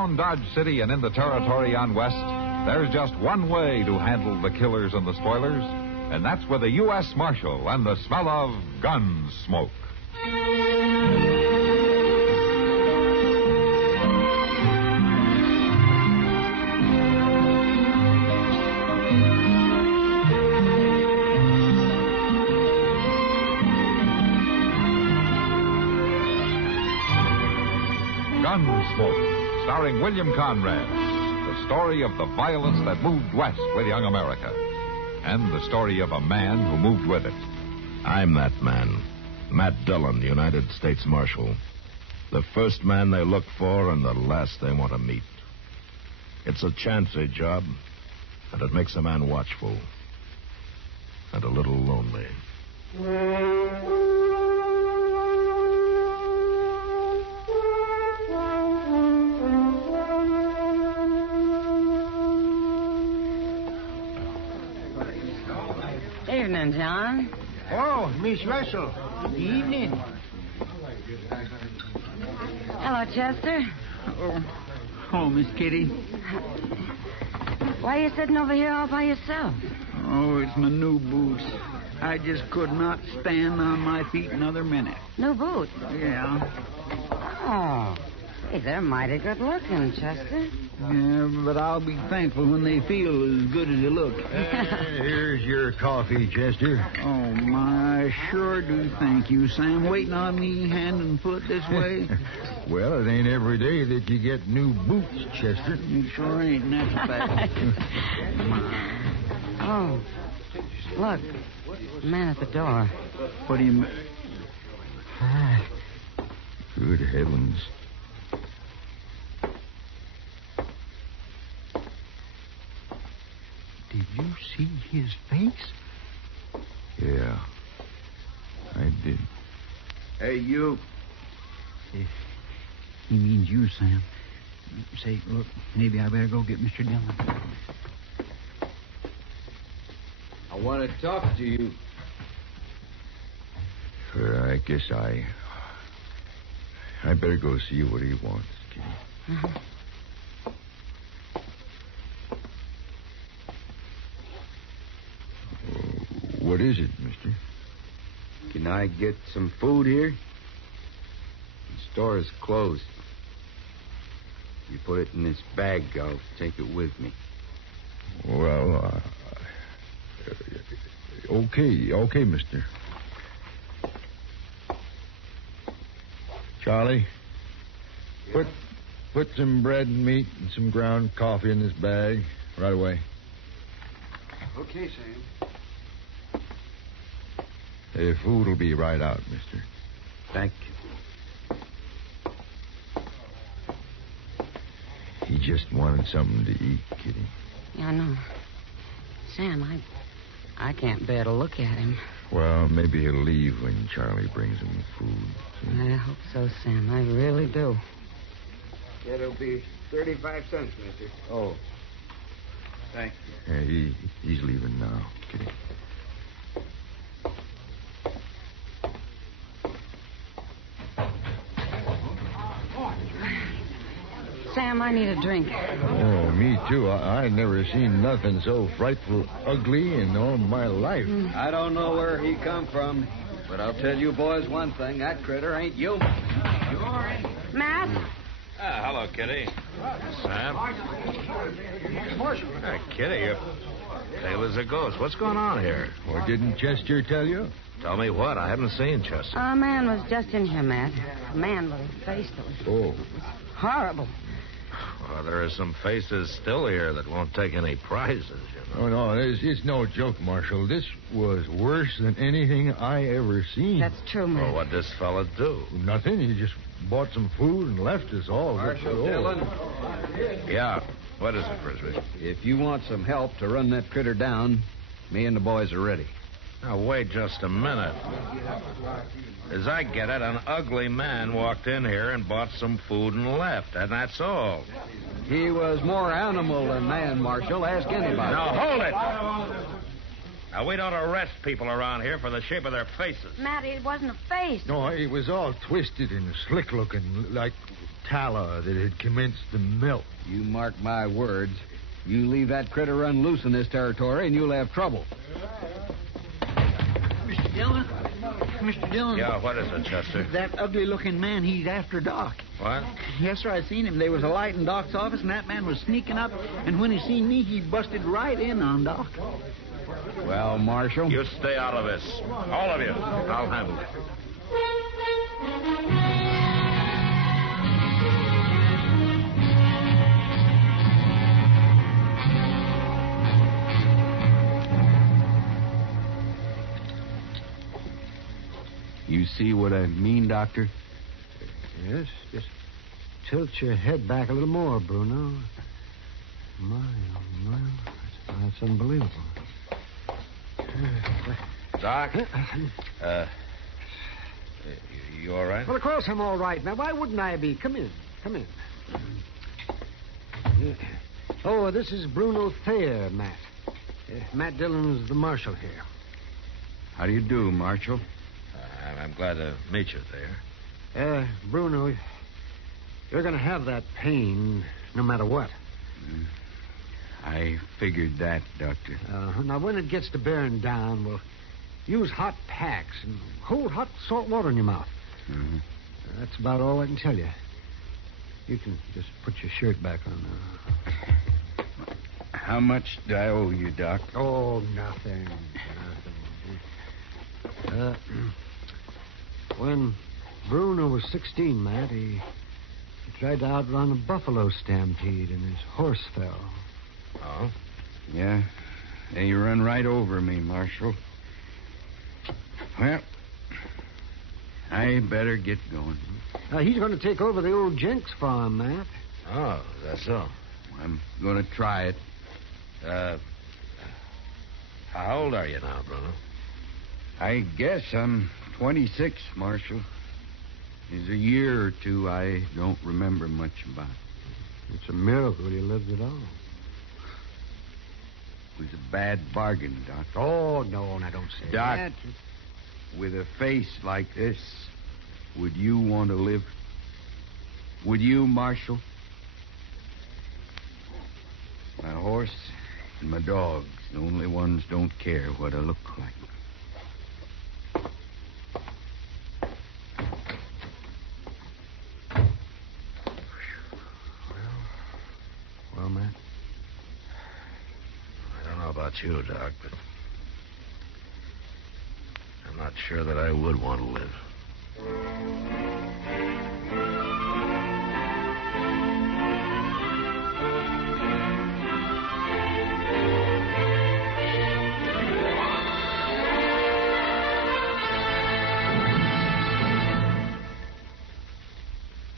Around Dodge City and in the territory on West, there's just one way to handle the killers and the spoilers, and that's with a U.S. Marshal and the smell of Gunsmoke. Gunsmoke, starring William Conrad, the story of the violence that moved west with young America, and the story of a man who moved with it. I'm that man, Matt Dillon, United States Marshal. The first man they look for and the last they want to meet. It's a chancy job, and it makes a man watchful and a little lonely. Evening, John. Oh, Miss Russell. Good evening. Hello, Chester. Oh, Miss Kitty. Why are you sitting over here all by yourself? Oh, it's my new boots. I just could not stand on my feet another minute. New boots? Yeah. Oh. Hey, they're mighty good looking, Chester. Yeah, but I'll be thankful when they feel as good as they look. Here's your coffee, Chester. Oh, my, I sure do thank you, Sam. Waiting on me hand and foot this way? Well, it ain't every day that you get new boots, Chester. It sure ain't, and that's a fact. Oh, look, the man at the door. What do you mean? Hi. Good heavens. Did you see his face? Yeah, I did. Hey, you. He means you, Sam. Say, look, maybe I better go get Mr. Dillon. I want to talk to you. I guess I better go see what he wants, Kitty. Uh-huh. What is it, mister? Can I get some food here? The store is closed. You put it in this bag, I'll take it with me. Well, okay, mister. Charlie, put some bread and meat and some ground coffee in this bag right away. Okay, Sam. The food will be right out, mister. Thank you. He just wanted something to eat, Kitty. Yeah, I know. Sam, I can't bear to look at him. Well, maybe he'll leave when Charlie brings him food. I hope so, Sam. I really do. It'll be 35 cents, mister. Oh. Thank you. Yeah, he's leaving now, Kitty. Sam, I need a drink. Oh, me too. I never seen nothing so frightful ugly in all my life. I don't know where he come from, but I'll tell you boys one thing. That critter ain't human. Matt? Hello, Kitty. Sam? Kitty, you're pale as a ghost. What's going on here? Well, didn't Chester tell you? Tell me what? I haven't seen Chester. A man was just in here, Matt. A man with a face that was horrible. Well, there are some faces still here that won't take any prizes, you know. Oh, no, it's no joke, Marshal. This was worse than anything I ever seen. That's true, Matt. Well, what'd this fella do? Nothing. He just bought some food and left us all. Marshal Dillon. Yeah. What is it, Frisbee? If you want some help to run that critter down, me and the boys are ready. Now, wait just a minute. As I get it, an ugly man walked in here and bought some food and left, and that's all. He was more animal than man, Marshal. Ask anybody. Now, hold it! Now, we don't arrest people around here for the shape of their faces. Matt, it wasn't a face. No, he was all twisted and slick looking, like tallow that had commenced to melt. You mark my words. You leave that critter run loose in this territory, and you'll have trouble. Mr. Dillon? Mr. Dillon? Yeah, what is it, Chester? That ugly-looking man, he's after Doc. What? Yes, sir, I seen him. There was a light in Doc's office, and that man was sneaking up. And when he seen me, he busted right in on Doc. Well, Marshal? You stay out of this. All of you. I'll handle it. You see what I mean, Doctor? Yes, just tilt your head back a little more, Bruno. My, oh, my. That's unbelievable. Doc? You all right? Well, of course I'm all right. Now, why wouldn't I be? Come in. Come in. Yeah. Oh, this is Bruno Thayer, Matt. Matt Dillon's the marshal here. How do you do, Marshal? I'm glad to meet you there. Bruno, you're going to have that pain no matter what. I figured that, Doctor. Now, when it gets to bearing down, we'll use hot packs and hold hot salt water in your mouth. Mm-hmm. That's about all I can tell you. You can just put your shirt back on now. How much do I owe you, Doc? Oh, nothing. When Bruno was 16, Matt, he tried to outrun a buffalo stampede and his horse fell. Oh? Yeah. Yeah, you run right over me, Marshal. Well, I better get going. He's going to take over the old Jenks farm, Matt. Oh, that's so. I'm going to try it. How old are you now, Bruno? I guess I'm 26, Marshal. There's a year or two I don't remember much about. It's a miracle you lived at all. It was a bad bargain, Doc. Oh, no, now don't say Doc, that. with a face like this, would you want to live? Would you, Marshal? My horse and my dogs, the only ones don't care what I look like. Well, Matt? I don't know about you, Doc, but I'm not sure that I would want to live.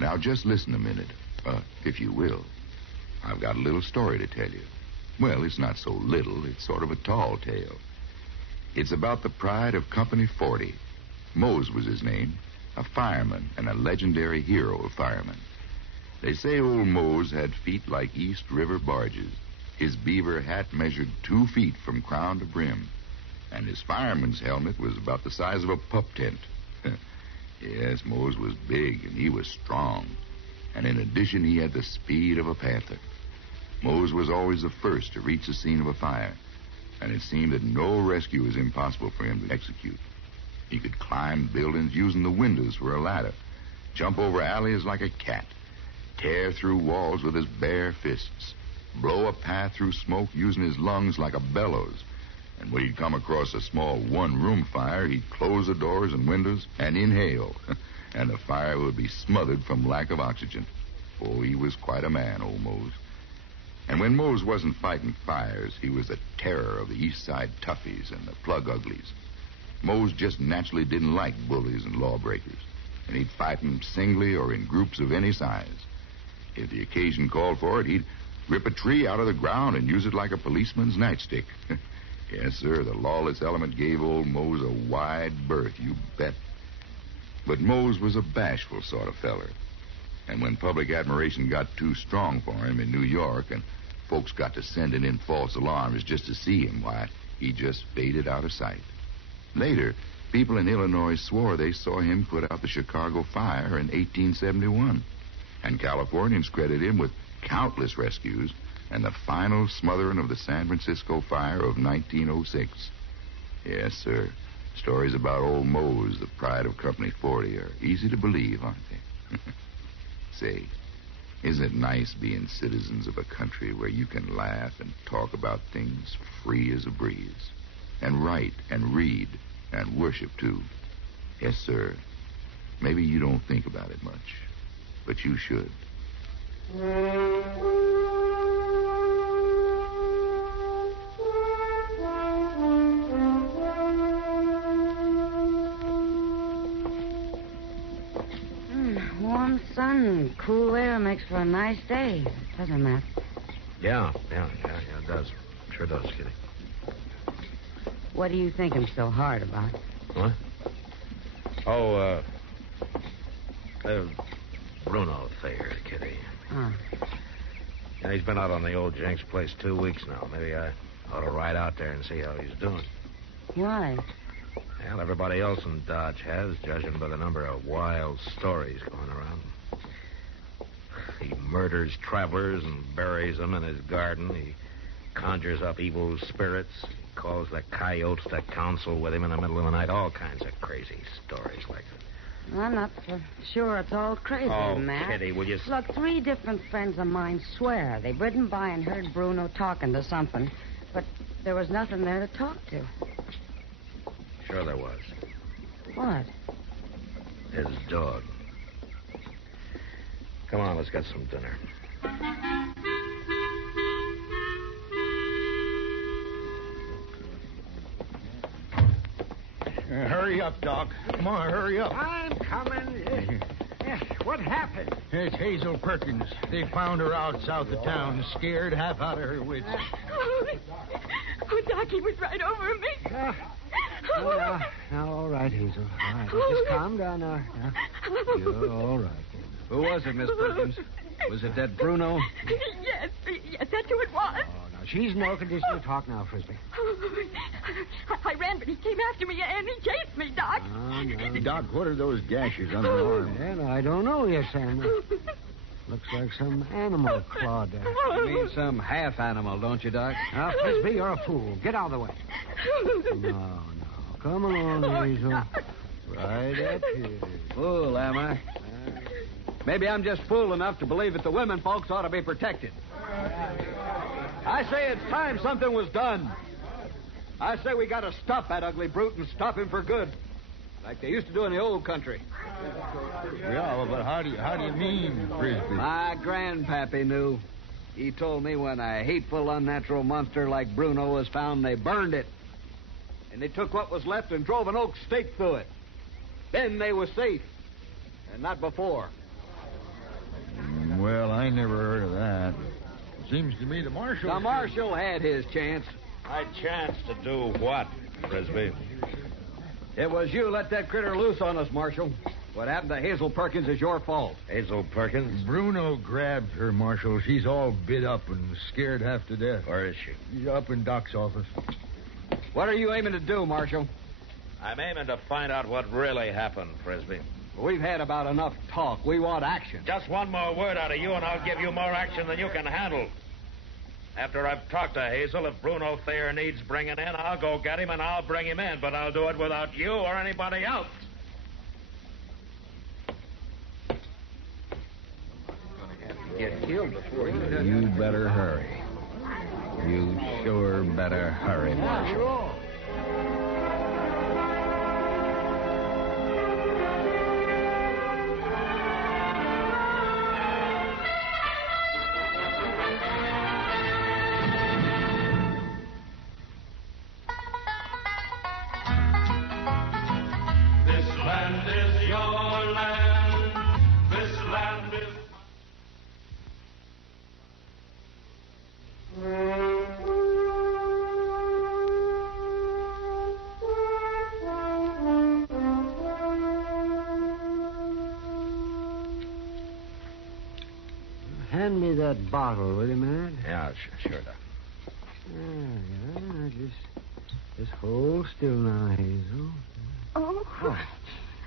Now, just listen a minute, if you will. I've got a little story to tell you. Well, it's not so little. It's sort of a tall tale. It's about the pride of Company 40. Mose was his name, a fireman and a legendary hero of firemen. They say old Mose had feet like East River barges. His beaver hat measured 2 feet from crown to brim, and his fireman's helmet was about the size of a pup tent. Yes, Mose was big, and he was strong. And in addition, he had the speed of a panther. Mose was always the first to reach the scene of a fire, and it seemed that no rescue was impossible for him to execute. He could climb buildings using the windows for a ladder, jump over alleys like a cat, tear through walls with his bare fists, blow a path through smoke using his lungs like a bellows. And when he'd come across a small one-room fire, he'd close the doors and windows and inhale, and the fire would be smothered from lack of oxygen. Oh, he was quite a man, old Mose. And when Mose wasn't fighting fires, he was the terror of the East Side toughies and the plug uglies. Mose just naturally didn't like bullies and lawbreakers, and he'd fight them singly or in groups of any size. If the occasion called for it, he'd rip a tree out of the ground and use it like a policeman's nightstick. Yes, sir, the lawless element gave old Mose a wide berth, you bet. But Mose was a bashful sort of feller. And when public admiration got too strong for him in New York and folks got to sending in false alarms just to see him, why, he just faded out of sight. Later, people in Illinois swore they saw him put out the Chicago fire in 1871. And Californians credit him with countless rescues and the final smothering of the San Francisco fire of 1906. Yes, sir. Stories about old Mose, the pride of Company 40, are easy to believe, aren't they? Say, isn't it nice being citizens of a country where you can laugh and talk about things free as a breeze? And write and read and worship, too. Yes, sir. Maybe you don't think about it much, but you should. Warm sun and cool air makes for a nice day, doesn't it, Matt? Yeah, it does. Sure does, Kitty. What are you thinking so hard about? What? Oh, Bruno Thayer, Kitty. Oh. Yeah, he's been out on the old Jenks place 2 weeks now. Maybe I ought to ride out there and see how he's doing. Why? Well, everybody else in Dodge has, judging by the number of wild stories going around. He murders travelers and buries them in his garden. He conjures up evil spirits. He calls the coyotes to counsel with him in the middle of the night. All kinds of crazy stories like that. I'm not so sure it's all crazy, Oh, Matt. Kitty, will you... Look, 3 different friends of mine swear they've ridden by and heard Bruno talking to something, but there was nothing there to talk to. Sure there was. What? His dog. Come on, let's get some dinner. Hurry up, Doc. Come on, hurry up. I'm coming. What happened? It's Hazel Perkins. They found her out south of town, scared half out of her wits. Oh, Doc, he was right over me. Now, all right, Hazel. All right, just calm down now. You're all right. Who was it, Miss Perkins? Was it that Bruno? Yes, that's who it was. Oh, now, she's in no condition to talk now, Frisbee. I ran, but he came after me, and he chased me, Doc. Oh, no. Doc, what are those gashes on her arm? Well, I don't know yet, Sam. Looks like some animal clawed her. You mean some half animal, don't you, Doc? Now, Frisbee, you're a fool. Get out of the way. No. Come along, Hazel. Right up here. Fool, am I? Maybe I'm just fool enough to believe that the women folks ought to be protected. I say it's time something was done. I say we got to stop that ugly brute and stop him for good, like they used to do in the old country. Yeah, well, but how do you mean, Frisbee? My grandpappy knew. He told me when a hateful, unnatural monster like Bruno was found, they burned it. And they took what was left and drove an oak stake through it. Then they were safe. And not before. Well, I never heard of that. Seems to me the marshal... The marshal had his chance. My chance to do what, Frisbee? It was you let that critter loose on us, Marshal. What happened to Hazel Perkins is your fault. Hazel Perkins? Bruno grabbed her, Marshal. She's all bit up and scared half to death. Where is she? She's up in Doc's office. What are you aiming to do, Marshal? I'm aiming to find out what really happened, Frisbee. We've had about enough talk. We want action. Just one more word out of you, and I'll give you more action than you can handle. After I've talked to Hazel, if Bruno Thayer needs bringing in, I'll go get him and I'll bring him in, but I'll do it without you or anybody else. Get killed before you do. You better hurry. You sure better hurry, Marshal. Hand me that bottle, will you, Matt? Yeah, sure, Doc. Just hold still now, Hazel. Oh.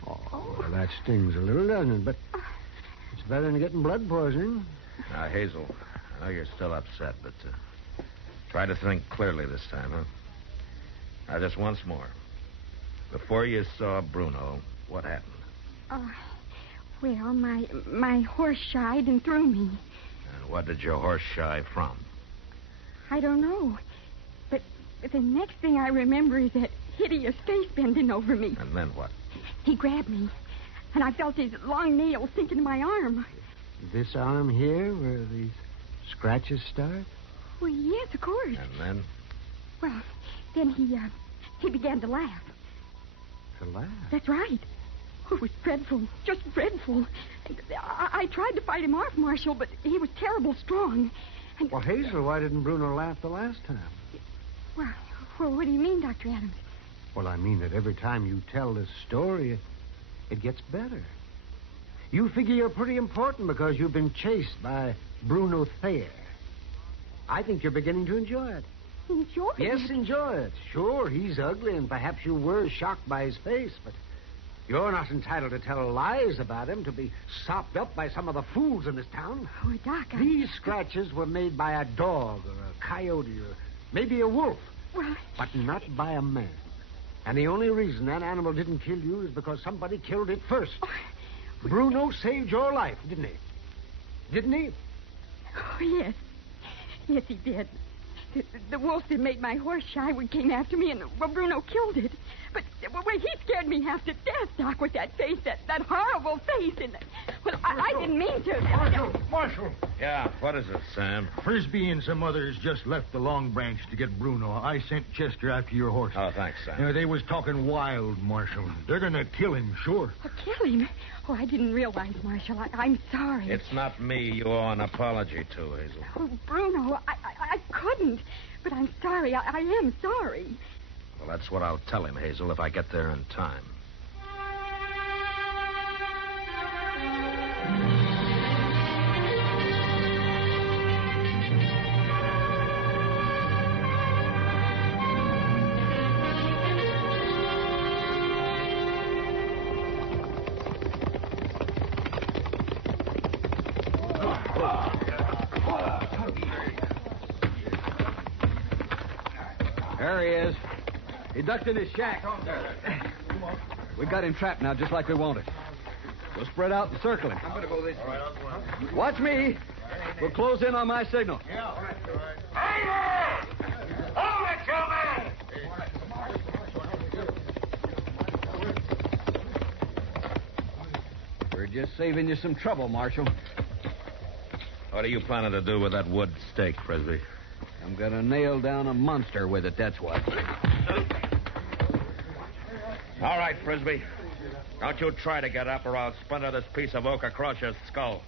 Oh, well, that stings a little, doesn't it? But it's better than getting blood poisoning. Now, Hazel, I know you're still upset, but try to think clearly this time, huh? Now, just once more. Before you saw Bruno, what happened? Well, my horse shied and threw me. And what did your horse shy from? I don't know. But the next thing I remember is that hideous face bending over me. And then what? He grabbed me, and I felt his long nails sink into my arm. This arm here, where these scratches start? Well, yes, of course. And then? Well, then he began to laugh. To laugh? That's right. Oh, it was dreadful, just dreadful. I tried to fight him off, Marshal, but he was terrible strong. And... Well, Hazel, why didn't Bruno laugh the last time? Well, what do you mean, Dr. Adams? Well, I mean that every time you tell this story, it gets better. You figure you're pretty important because you've been chased by Bruno Thayer. I think you're beginning to enjoy it. Enjoy it? Yes, enjoy it. Sure, he's ugly, and perhaps you were shocked by his face, but you're not entitled to tell lies about him, to be sopped up by some of the fools in this town. Oh, Doc, These scratches were made by a dog or a coyote or maybe a wolf. Well... But not by a man. And the only reason that animal didn't kill you is because somebody killed it first. Oh, Bruno saved your life, didn't he? Didn't he? Oh, yes. Yes, he did. The wolf that made my horse shy came after me, and Bruno killed it. But he scared me half to death, Doc, with that face, that horrible face. And I didn't mean to. Marshal. Yeah, what is it, Sam? Frisbee and some others just left the Long Branch to get Bruno. I sent Chester after your horse. Oh, thanks, Sam. They was talking wild, Marshal. They're going to kill him, sure. Oh, kill him? Oh, I didn't realize, Marshal. I'm sorry. It's not me you owe an apology to, Hazel. Oh, Bruno, I couldn't. But I'm sorry. I am sorry. Well, that's what I'll tell him, Hazel, if I get there in time. There he is. He ducked in his shack. We got him trapped now, just like we wanted. We'll spread out and circle him. I'm going to go this way. Watch me. We'll close in on my signal. Hey there! Hold it, Gilman! We're just saving you some trouble, Marshal. What are you planning to do with that wood stake, Frisbee? I'm going to nail down a monster with it, that's what. All right, Frisbee. Don't you try to get up or I'll splinter this piece of oak across your skull.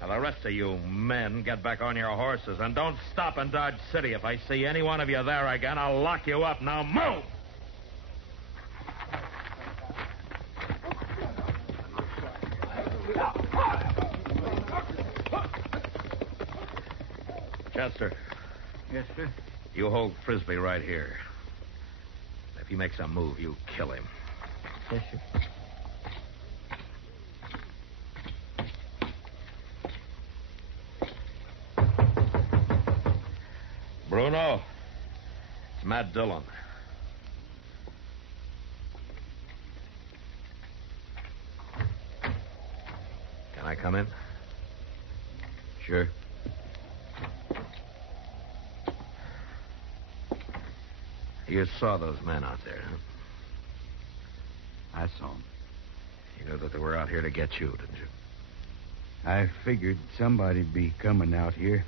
Now, the rest of you men, get back on your horses and don't stop in Dodge City. If I see any one of you there again, I'll lock you up. Now, move! Chester. Yes, sir. You hold Frisbee right here. If he makes a move, you kill him. Yes, sir. Bruno, it's Matt Dillon. Can I come in? Sure. You saw those men out there, huh? I saw them. You knew that they were out here to get you, didn't you? I figured somebody'd be coming out here.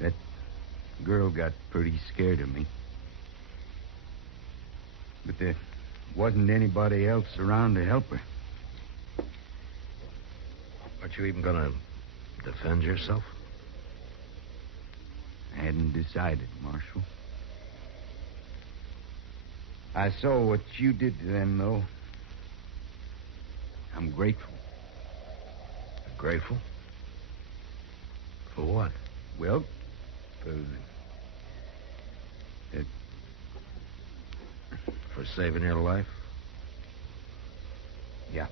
That girl got pretty scared of me. But there wasn't anybody else around to help her. Aren't you even going to defend yourself? I hadn't decided, Marshal. I saw what you did to them, though. I'm grateful. Grateful? For what? Well, For saving your life? Yeah.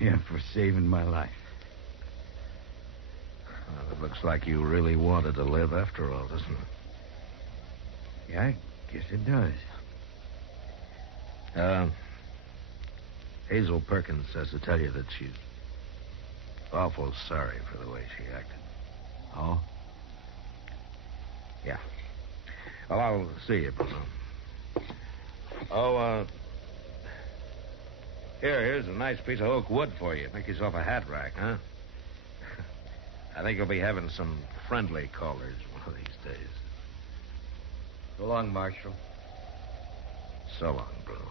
Yeah, for saving my life. Well, it looks like you really wanted to live after all, doesn't it? Yeah, I guess it does. Hazel Perkins says to tell you that she's awful sorry for the way she acted. Oh? Yeah. Well, I'll see you, Bruno. Oh, here's a nice piece of oak wood for you. Make yourself a hat rack, huh? I think you'll be having some friendly callers one of these days. So long, Marshal. So long, Bruno.